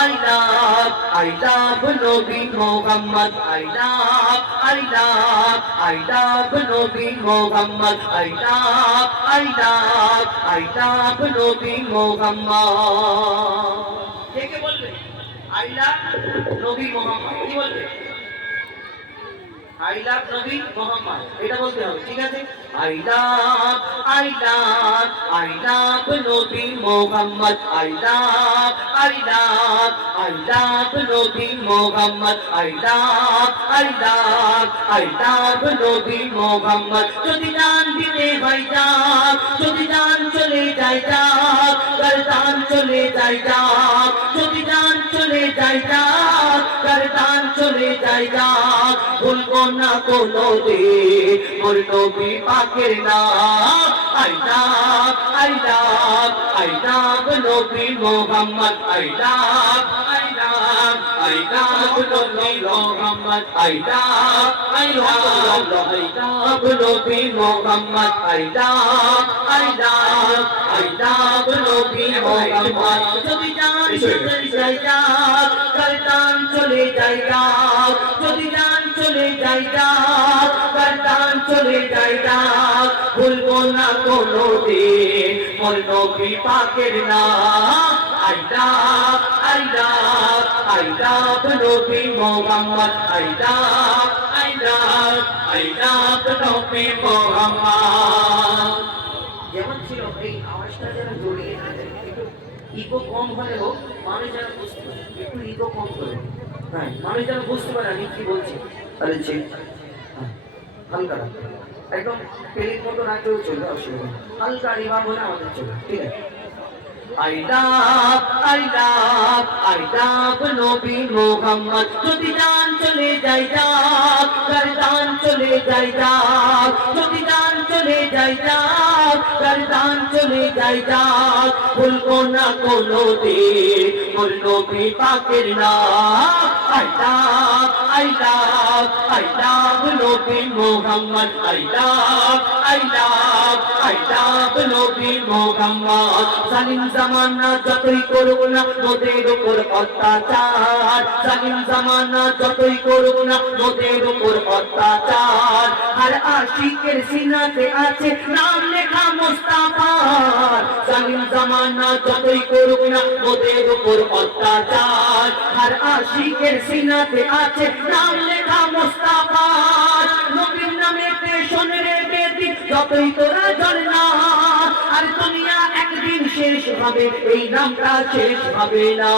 I love Nabi Muhammad. I love Nabi Muhammad. I love Nabi Muhammad. কে বলবে? I love Nabi Muhammad. কি বলবে? I love Nabi Muhammad. এটা বলতে হবে, ঠিক আছে? I love Nabi Muhammad. I love Nabi Muhammad. I love Nabi Muhammad. যদি জান দিতে হয় যাক, যদি জান চলে যায় যাক, গর্দান চলে যায় যাক, যদি জান চলে যায় যাক, গর্দান চলে যায় যাক, ভুলবো না কোনোদিন মোর নবী পাকের নাম। I love Nabi Muhammad. I love Nabi Muhammad. I love Nabi Muhammad. I love Nabi Muhammad. যদি জান চলে যায় যাক, গর্দান চলে যায় যাক, যদি জান চলে যায় যাক, গর্দান চলে যায় যাক, ভুলবো না কোনোদিন মোর নবী পাকের নাম। I love Nabi Muhammad. I love Nabi Muhammad. যেমন ছিল এই আওয়াজটা যেন জড়িয়ে থাকে, একটু ইগো কম হলেও মানুষ যেন বুঝতে পারে, একটু ইগো কম করে, হ্যাঁ, মানুষ যেন বুঝতে পারে আমি কি বলছি। তাহলে চেক হালকা রাখবে, একদম পেলির মতো রাখলেও চলবে, অসুবিধা নেই, হালকা রিভাব হলে আমাদের চলবে, ঠিক আছে? I love Nabi Muhammad. যদি জান চলে যায় যাক, গর্দান চলে যায় যাক, যদি জান চলে যায় যাক, গর্দান চলে যায় যাক, ভুলবো না কোনোদিন মোর নবী পাকের নাম। I love Nabi Muhammad. I love Nabi Muhammad. জালিম জামানা যতই করুক না মোদের উপর অত্যাচার, জালিম জামানা যতই করুক না মোদের উপর অত্যাচার, আর আশিকের সিনাতে আছে নাম লেখা মুস্তাফার। জালিম জামানা যতই করুক না মোদের উপর অত্যাচার, আর আশিকের সিনাতে আছে নাম লেখা মুস্তাফার। নবীর নামেতে শোন রে বেদি যতই তোরা জ্বল না, আর দুনিয়া একদিন শেষ হবে, এই নামটা শেষ হবে না।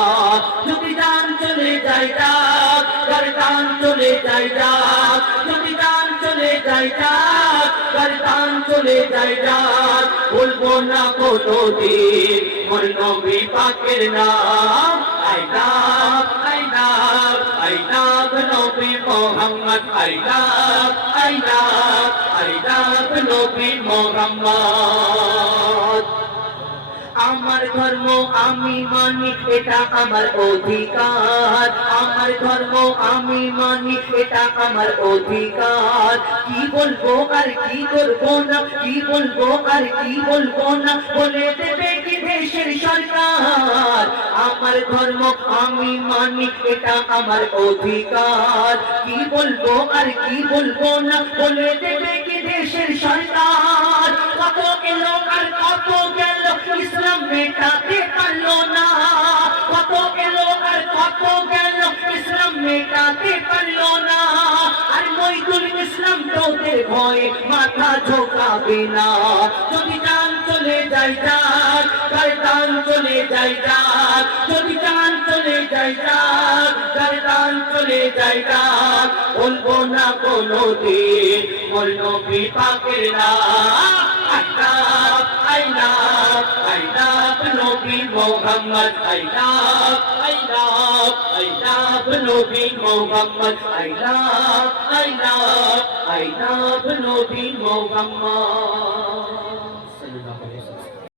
যদি জান চলে যায় যাক, গর্দান চলে যায় যাক, যদি জান চলে যায় যাক, গর্দান চলে যায় যাক, ভুলবো না কোনোদিন মোর নবী পাকের নাম। I love Nabi Muhammad. I love Nabi Muhammad. আমার ধর্ম আমি মানি, এটা আমার অধিকার, আমার ধর্ম আমি মানি, এটা আমার অধিকার। কি বলবো আর কি করবো না, কি বলবো আর কি বলবো না, বলে দেবে কি দেশের সরকার। আমার ধর্ম আমি মানি, এটা আমার অধিকার, কি বলবো আর কি বলবো না, বলে দেবে কি দেশের সরকার। কত এলো আর কত গেল, ইসলাম মেটাতে পারলো না, কত এলো আর কত গেল, ইসলাম মেটাতে পারলো না। আর মইদুল ইসলাম তোদের ভয়ে মাথা ঝোঁকাবে না। যদি জান চলে যায় যাক, গর্দান চলে যায় যাক, যদি জান চলে যায় যাক, গর্দান চলে যায় যাক, বলবো না কোনোদিন মোর নবী পাকের নাম। I love Nabi Muhammad. I love Nabi Muhammad. I love Nabi Muhammad.